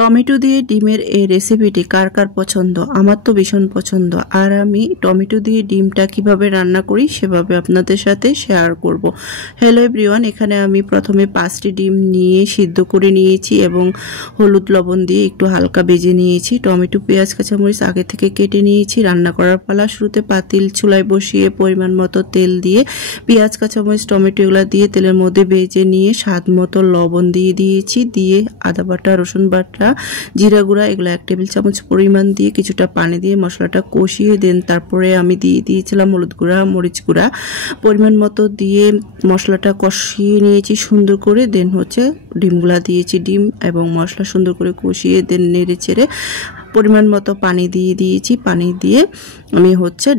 Tomato দিয়ে ডিমের এই রেসিপিটি কার কার পছন্দ? আমার তো ভীষণ পছন্দ। আর আমি টমেটো দিয়ে ডিমটা কিভাবে রান্না করি সেভাবে আপনাদের সাথে শেয়ার করব। হ্যালো এভরিওয়ান, এখানে আমি প্রথমে 5টি ডিম নিয়ে সিদ্ধ করে নিয়েছি এবং হলুদ লবণ দিয়ে একটু হালকা ভেজে নিয়েছি। টমেটো, পেঁয়াজ, কাঁচামরিচ আগে থেকে কেটে নিয়েছি। রান্না করার পালা। শুরুতে পাতিল চুলায় বসিয়ে পরিমাণ মতো তেল দিয়ে পেঁয়াজ, কাঁচামরিচ, টমেটো এগুলো দিয়ে তেলের মধ্যে ভেজে নিয়ে স্বাদ মতো লবণ দিয়ে দিয়েছি। দিয়ে আদা বাটা, রসুন বাটা, জিরা গুঁড়া এগুলো 1 টেবিল চামচ পরিমাণ দিয়ে কিছুটা পানি দিয়ে মশলাটা কষিয়ে দেন। তারপরে আমি দিয়ে দিয়েছিলাম হলুদ গুঁড়া, মরিচ গুঁড়া পরিমাণ মতো দিয়ে মশলাটা কষিয়ে নিয়েছি সুন্দর করে। দেন ডিমগুলা দিয়েছি। ডিম এবং মশলা সুন্দর করে কষিয়ে দেন নেড়ে চেড়ে পরিমাণ মতো পানি দিয়ে দিয়েছি। পানি দিয়ে আমি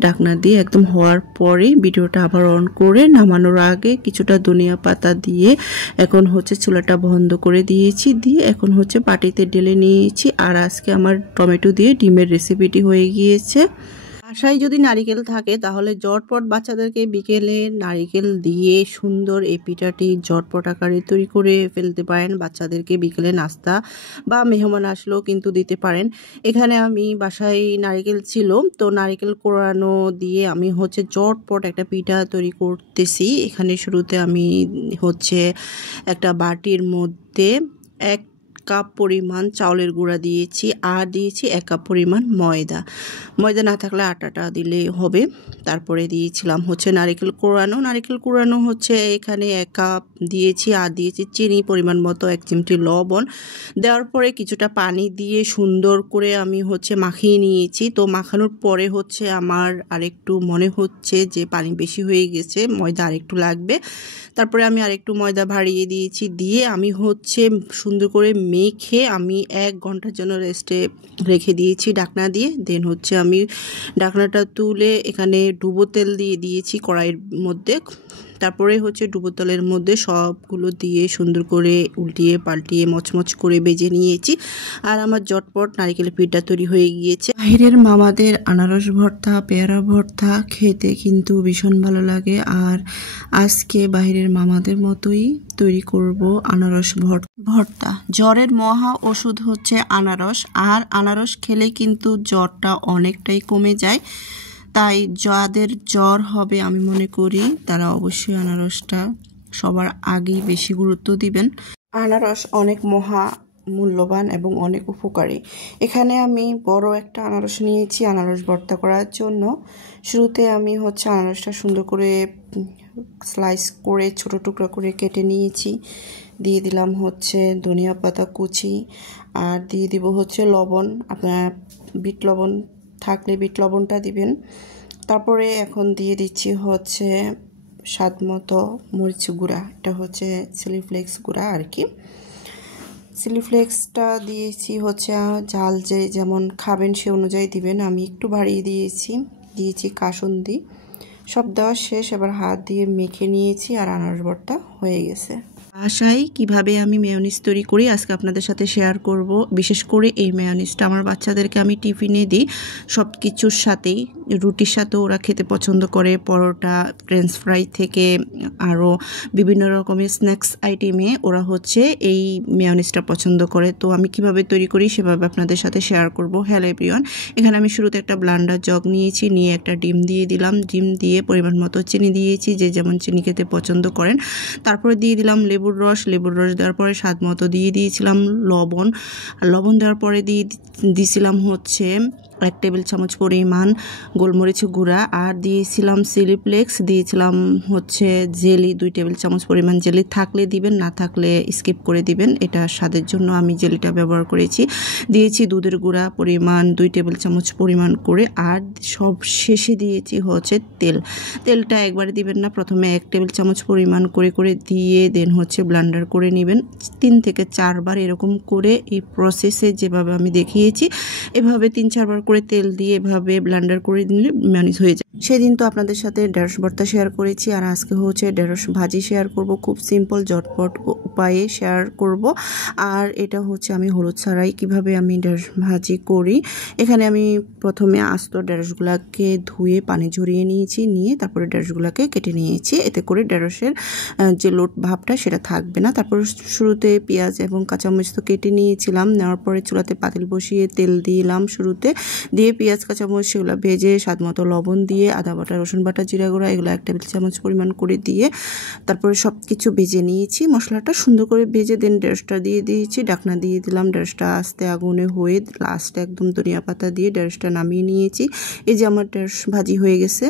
ঢাকনা দিয়ে একদম হওয়ার পরে ভিডিওটা আবার অন করে নামানোর আগে কিছুটা ধনিয়া পাতা দিয়ে এখন চুলাটা বন্ধ করে দিয়েছি। দিয়ে এখন বাটিতে ঢেলে নিয়েছি। আর আজকে আমার টমেটো দিয়ে ডিমের রেসিপিটি হয়ে গিয়েছে। বাসায় যদি নারিকেল থাকে তাহলে ঝটপট বাচ্চাদেরকে বিকেলে নারিকেল দিয়ে সুন্দর এই পিঠাটি ঝটপট আকারে তৈরি করে ফেলতে পারেন। বাচ্চাদেরকে বিকেলে নাস্তা বা মেহমান আসলেও কিন্তু দিতে পারেন। এখানে আমি বাসায় নারিকেল ছিল, তো নারিকেল কোড়ানো দিয়ে আমি ঝটপট একটা পিঠা তৈরি করতেছি। এখানে শুরুতে আমি একটা বাটির মধ্যে 1 কাপ পরিমাণ চাউলের গুঁড়া দিয়েছি আর দিয়েছি 1 কাপ পরিমাণ ময়দা না থাকলে আটাটা দিলে হবে। তারপরে দিয়েছিলাম নারকেল কোড়ানো এখানে 1 কাপ দিয়েছি আর দিয়েছি চিনি পরিমাণ মতো, 1 চিমটি লবণ দেওয়ার পরে কিছুটা পানি দিয়ে সুন্দর করে আমি মাখিয়ে নিয়েছি। তো মাখানোর পরে আমার আরেকটু মনে হচ্ছে যে পানি বেশি হয়ে গেছে, ময়দা আরেকটু লাগবে। তারপরে আমি আরেকটু ময়দা বাড়িয়ে দিয়েছি। দিয়ে আমি সুন্দর করে মেখে আমি 1 ঘন্টার জন্য রেস্টে রেখে দিয়েছি ঢাকনা দিয়ে। দেন আমি ঢাকনাটা তুলে এখানে ডুবো তেল দিয়ে দিয়েছি কড়াইয়ের মধ্যে। তারপরে ডুবো তেলের মধ্যে সবগুলো দিয়ে সুন্দর করে উল্টিয়ে পাল্টিয়ে মচমচ করে ভেজে নিয়েছি। আর আমার ঝটপট নারকেলের পিঠা তৈরি হয়ে গিয়েছে। বাহিরের মামাদের আনারস ভর্তা, পেয়ারা ভর্তা খেতে কিন্তু ভীষণ ভালো লাগে। আর আজকে বাহিরের মামাদের মতোই তৈরি করব আনারস ভর্তা। জ্বরের মহা ওষুধ আনারস। আর আনারস খেলে কিন্তু জ্বরটা অনেকটাই কমে যায়। তাই যাদের জ্বর হবে আমি মনে করি তারা অবশ্যই আনারসটা সবার আগেই বেশি গুরুত্ব দিবেন। আনারস অনেক মহা মূল্যবান এবং অনেক উপকারী। এখানে আমি বড় একটা আনারস নিয়েছি আনারস ভর্তা করার জন্য। শুরুতে আমি আনারসটা সুন্দর করে স্লাইস করে ছোট টুকরা করে কেটে নিয়েছি। দিয়ে দিলাম ধনিয়া পাতা কুচি আর দিয়ে দিব লবণ। আপনার বিট লবণ থাকলে বিট লবণটা দিবেন। তারপরে এখন দিয়ে দিচ্ছি স্বাদ মতো মরিচ গুঁড়া। এটা চিলি ফ্লেক্স গুঁড়া আর কি। চিলি ফ্লেক্সটা দিয়েছি ঝাল যে যেমন খাবেন সে অনুযায়ী দিবেন। আমি একটু বাড়িয়ে দিয়েছি কাসুন্দি। সব দেওয়া শেষ। এবার হাত দিয়ে মেখে নিয়েছি আর আনারস ভর্তা হয়ে গেছে। বাসায় কিভাবে আমি মেয়োনিজ তৈরি করি আজকে আপনাদের সাথে শেয়ার করব। বিশেষ করে এই মেয়োনিজটা আমার বাচ্চাদেরকে আমি টিফিনে দিই সব কিছুর সাথেই। রুটির সাথে ওরা খেতে পছন্দ করে, পরোটা, ফ্রেঞ্চ ফ্রাই থেকে আরও বিভিন্ন রকমের স্ন্যাক্স আইটেমে ওরা এই মেয়োনিজটা পছন্দ করে। তো আমি কিভাবে তৈরি করি সেভাবে আপনাদের সাথে শেয়ার করব। হ্যালো এভরিওয়ান, এখানে আমি শুরুতে একটা ব্লেন্ডার জগ নিয়েছি, নিয়ে একটা ডিম দিয়ে দিলাম। ডিম দিয়ে পরিমাণ মতো চিনি দিয়েছি, যে যেমন চিনি খেতে পছন্দ করেন। তারপরে দিয়ে দিলাম লেবুর রস দেওয়ার পরে স্বাদ মতো দিয়ে দিয়েছিলাম লবণ দেওয়ার পরে দিয়েছিলাম 1 টেবিল চামচ পরিমাণ গোলমরিচ গুঁড়া আর দিয়েছিলাম চিলি ফ্লেক্স, দিয়েছিলাম জেলি 2 টেবিল চামচ পরিমাণ। জেলি থাকলে দিবেন, না থাকলে স্কিপ করে দিবেন। এটা স্বাদের জন্য আমি জেলিটা ব্যবহার করেছি। দিয়েছি দুধের গুঁড়া পরিমাণ 2 টেবিল চামচ পরিমাণ করে। আর সব শেষে দিয়েছি তেলটা একবারে দিবেন না, প্রথমে 1 টেবিল চামচ পরিমাণ করে দিয়ে দেন ব্লেন্ডার করে নেবেন 3 থেকে 4 বার। এরকম করে এই প্রসেসে যেভাবে আমি দেখিয়েছি এভাবে 3-4 বার করে তেল দিয়ে এভাবে ব্লেন্ডার করে দিলে মেয়োনিজ হয়ে যায়। সেদিন তো আপনাদের সাথে ঢেঁড়স ভর্তা শেয়ার করেছি, আর আজকে হচ্ছে ঢেঁড়স ভাজি শেয়ার করব। খুব সিম্পল ঝটপট উপায়ে শেয়ার করব। আর এটা হচ্ছে আমি হলুদ ছাড়াই কিভাবে আমি ঢেঁড়স ভাজি করি। এখানে আমি প্রথমে আস্ত ঢেঁড়সগুলোকে ধুয়ে পানি ঝরিয়ে নিয়েছি, নিয়ে তারপরে ঢেঁড়সগুলোকে কেটে নিয়েছি। এতে করে ঢেঁড়সের যে লোট ভাবটা সেটা থাকবে না। তারপর শুরুতে পেঁয়াজ এবং কাঁচামরিচ তো কেটে নিয়েছিলাম, নেওয়ার পরে চুলাতে পাতিল বসিয়ে তেল দিলাম শুরুতে, দিয়ে পেঁয়াজ কাঁচামরিচ সেগুলো ভেজে স্বাদ মতো লবণ দিয়ে আদা বাটা রসুন বাটা জিরা গুঁড়া এগুলো 1 টেবিল চামচ পরিমাণ করে দিয়ে তারপরে সব কিছু ভেজে নিয়েছি। মশলাটা সুন্দর করে ভেজে দেন ঢেঁড়সটা দিয়ে দিয়েছি, ঢাকনা দিয়ে দিলাম। ঢেঁড়সটা আস্তে আগুনে হয়ে লাস্টে একদম ধনিয়া পাতা দিয়ে ঢেঁড়সটা নামিয়ে নিয়েছি। এই যে আমার ঢেঁড়স ভাজি হয়ে গেছে।